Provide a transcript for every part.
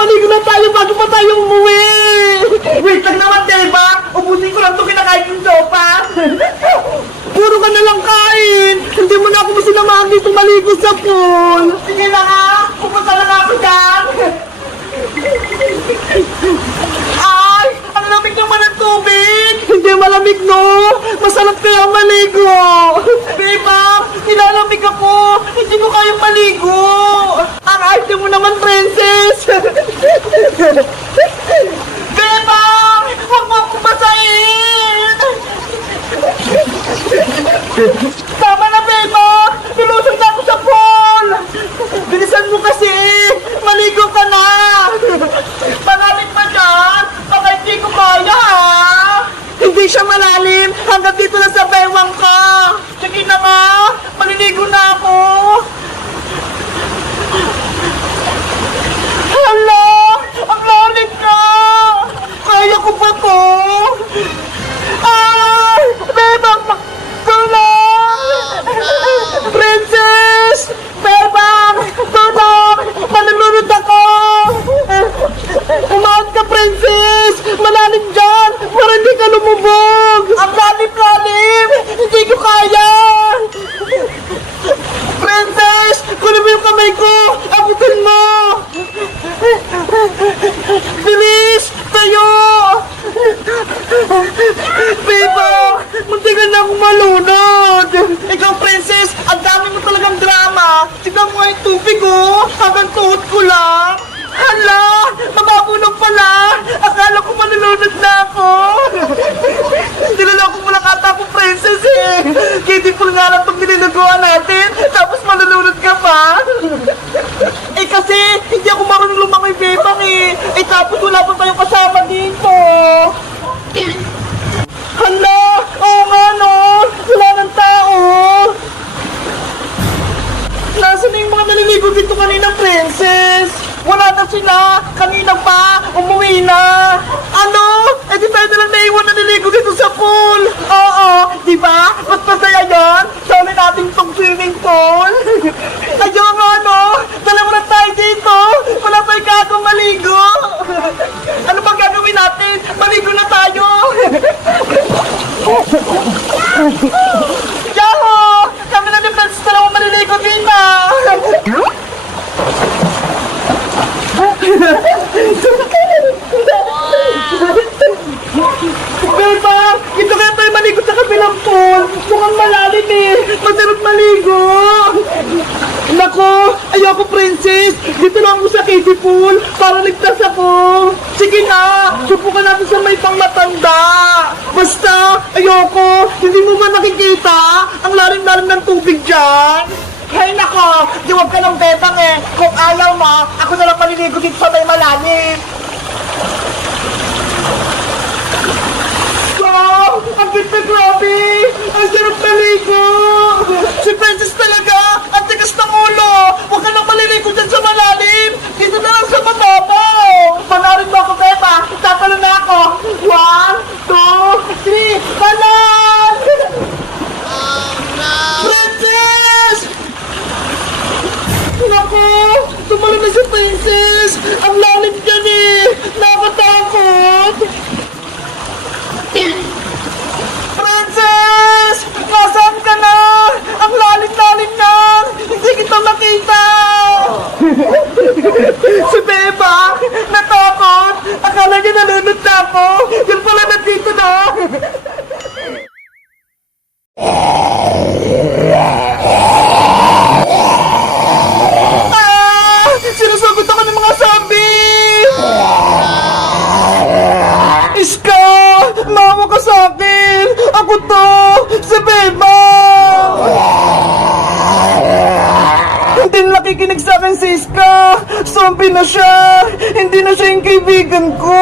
maligo na tayo bago pa tayo umuwi! Wait lang naman, diba? Ubusin ko lang ito kinakain yung sopa. Puro ka na lang kain! Hindi mo na ako masinamahan dito maligo sa pool! Sige na nga! Pupunta na nga ako dyan! Ay! Ang lamig naman ng tubig! Hindi malamig, no? Masarap kaya maligo! Diba? Nilalamig ako! Hindi ko kayang maligo! Ang arte mo naman, princess! Bebang! Huwag mo akong basahin! Tama na, Bebang! Nilusog na ako sa pool! Bilisan mo kasi! Maligo ka na! Malalim pa dyan! Baka hindi ko kaya, ha? Hindi siya malalim! Hanggang dito na sa bewang ka! Sige na nga! Maliligo na ako! Hala! Ang lalim na! Kaya ko ba to? Ay! Bebang! Tulong! Princess! Bebang! Tulong! Malulunod ako! Umahan ka, princess! Malalim dyan! Para hindi ka lumubog! Ang lalim-lalim! Hindi ko kaya! Princess! Kunin mo yung kamay ko! Abutin mo! Bilis! Tayo! Beba! Muntikan na akong malunod! Ikaw, princess! Ang dami mo talagang drama! Tignan mo nga yung tubig, oh! Hanggang tuhod ko lang! Hala! Mababulog pala! Akala ko malulunod na ako! Niloloko mo lang ata ako, princess, eh! Kaya di po nga lang itong nililigawan natin, tapos malulunod ka pa! Eh kasi, hindi ako marunong lumangoy, bebang, eh! Eh tapos wala pa tayong kasama dito! Hala! Oo nga, no! Wala ng tao! Nasaan na yung mga naliligo dito kanina, princess? Wala na sila! Kanina pa! Umuwi na! Ano? Eh di tayo nalang naiwan na niligo dito sa pool! Oo! Di ba? Mas masaya yun! Sali natin tong swimming pool! Ayaw nga, no? Dalawa na tayo dito! Wala tayo kagong maligo! Ano bang gagawin natin? Maligo na tayo! Yahoo! Kami na ni Francis dalawa maliligo din na! Beba! Ito kaya tayo maligo sa kabilang pool! Mukhang malalim eh! Masarap maligo! Nako! Ayoko, princess! Dito lang ako sa kiddie pool para ligtas ako! Sige na! Subukan natin sa may pangmatanda! Basta! Ayoko! Hindi mo ba nakikita? Ang lalim-lalim ng tubig dyan! Hay nako! Di wag ka ng bebang eh! Kung ayaw mo, ako na lang maliligo dito sa may malalim! Wow! Ang ganda, grabe! Ang sarap maligo! Si Princess talaga! Ang tigas ng ulo! Huwag ka nang maliligo dyan sa malalim! Dito na lang sa mababaw! Panarin mo ako, Beba! Tatalo na ako! 1, 2, 3, talon! Princess! Naku! Tumalo na si Princess! Ang lalim dyan eh! Nakatakot! Princess! Nasaan ka na? Ang lalim-lalim na! Hindi kita makita! Si Beba! Natakot! Akala niya nalunod na ako! Yung pala nandito na! Sinusugot ako ng mga zombie! Iska! Mawa ka sa akin! Ako to! Si Beba! Hindi na nakikinig sa akin si Iska! Zombie na siya! Hindi na siya yung kaibigan ko!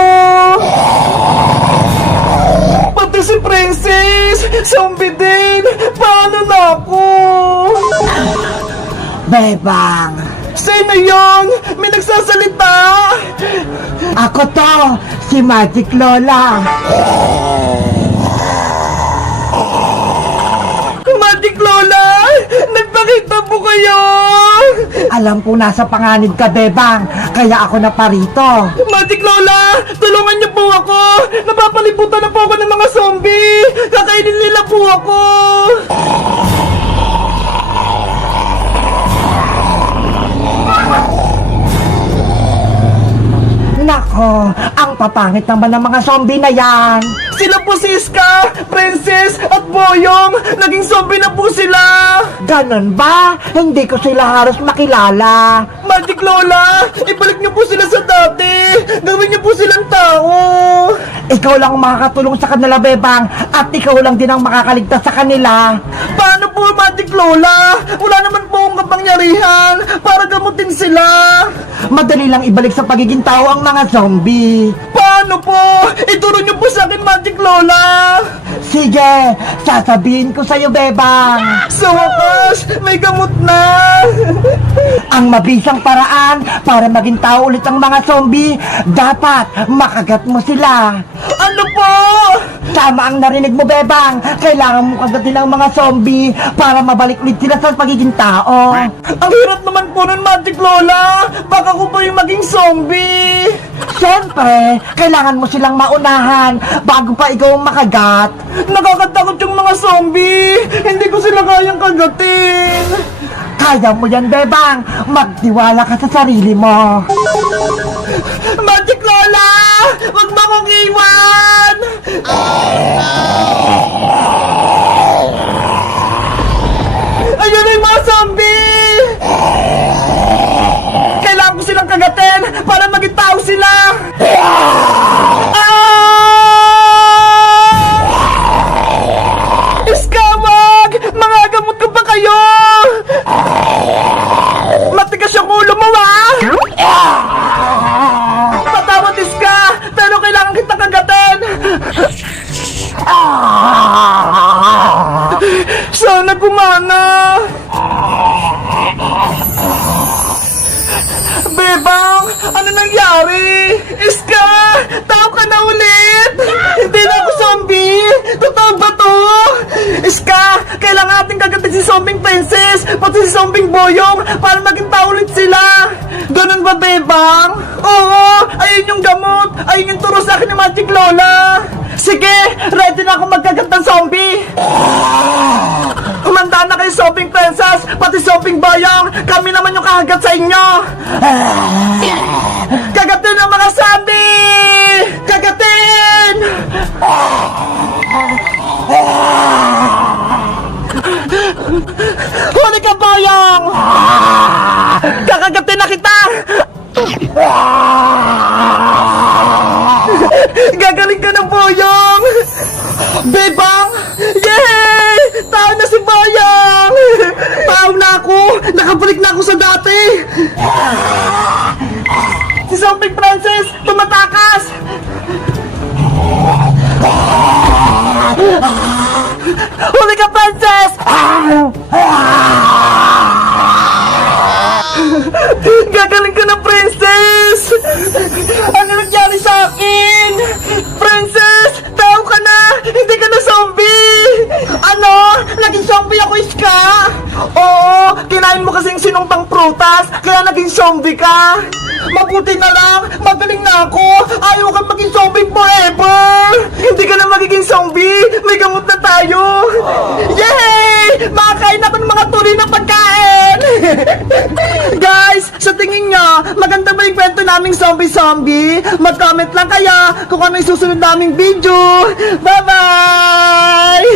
Pati si Princess! Zombie din! Paano na ako? Bebang! Sino yun? May nagsasalita! Ako to! Si Magic Lola! Magic Lola! Nagpakita po kayo! Alam ko nasa panganib ka, Bebang, kaya ako na parito. Magic Lola, tulungan niyo po ako! Napapalibutan na po ako ng mga zombie! Kakainin nila po ako! Nako, ang papangit naman ng mga zombie na yan. Sila po si Iska, Princess, at Boyong! Naging zombie na po sila! Ganon ba? Hindi ko sila halos makilala. Magic Lola, ibalik niyo po sila sa dati! Gawin niyo po silang tao! Ikaw lang ang makakatulong sa kanila, Bebang, at ikaw lang din ang makakaligtas sa kanila. Paano po, Magic Lola? Wala naman po akong kapangyarihan para gamutin sila! Madali lang ibalik sa pagiging tao ang mga zombie. Paano po? Ituro niyo po sa akin, Magic Lola! Sige, sasabihin ko sa'yo, Bebang. Sa wakas, may gamot na! Ang mabisang paraan para maging tao ulit ang mga zombie, dapat makagat mo sila. Ano po? Tama ang narinig mo, Bebang. Kailangan mo kagatin ang mga zombie para mabalik ulit sila sa pagiging tao. Ang hirap naman po nun, Magic Lola! Baka ko pa yung maging zombie! Siyempre, kailangan mo silang maunahan bago pa ikaw ang makagat. Nakakatakot yung mga zombie! Hindi ko sila kayang kagatin! Kaya mo yan, Bebang. Magtiwala ka sa sarili mo. Magic Lola! Huwag mo akong iwan! Ayun na yung mga zombie! Kailangan ko silang kagatin para maging tao sila! Iskawag! Mga gamot ko ba kayo? Matigas yung ulo mo, ha? Patawad, Iska! Pero kailangan kita kagatin! Sana gumana! Bebang! Ano nangyari? Iska! Tao ka na ulit! Hindi na ako zombie! Totoo ba to? Iska! Kailangan natin kagatin si Zombing Princess pati si Zombing Boyong para maging tao ulit sila! Ganun ba, Bebang? Oo! Ayun yung gamot! Ayun yung turo sa akin ni Magic Lola! Sige! Ready na ako magkagat ng zombie! Kumanda na kayo, Zombing Princess! Pati Zombing Boyong! Kami naman yung kakagat sa inyo! Kagatin ang mga zombie! Kagatin! Huli ka, Boyong! Kakagatin na kita! Gagaling ka ng Boyong! Bebang! Yay! Tao na si Boyong! Tao na ako! Nakabalik na ako sa dati! Si Zombie Princess! Tumatakas! Huli ka, Princess! Gagaling ka ng Princess! Ano nangyari sa akin? Princess! Tao ka na! Hindi ka na zombie! Ano? Naging zombie ako, Iska? Oo! Kinain mo kasing sinumpang prutas kaya naging zombie ka! Mabuti na lang! Magaling na ako! Ayaw kang maging zombie forever! Hindi ka na magiging zombie! May gamot na tayo! Yay! Makakain ako ng mga tuloy na pagkain! Guys, sa tingin nyo, maganda ba yung kwento naming zombie-zombie? Mag-comment lang kaya kung ano yung susunod naming video! Bye-bye!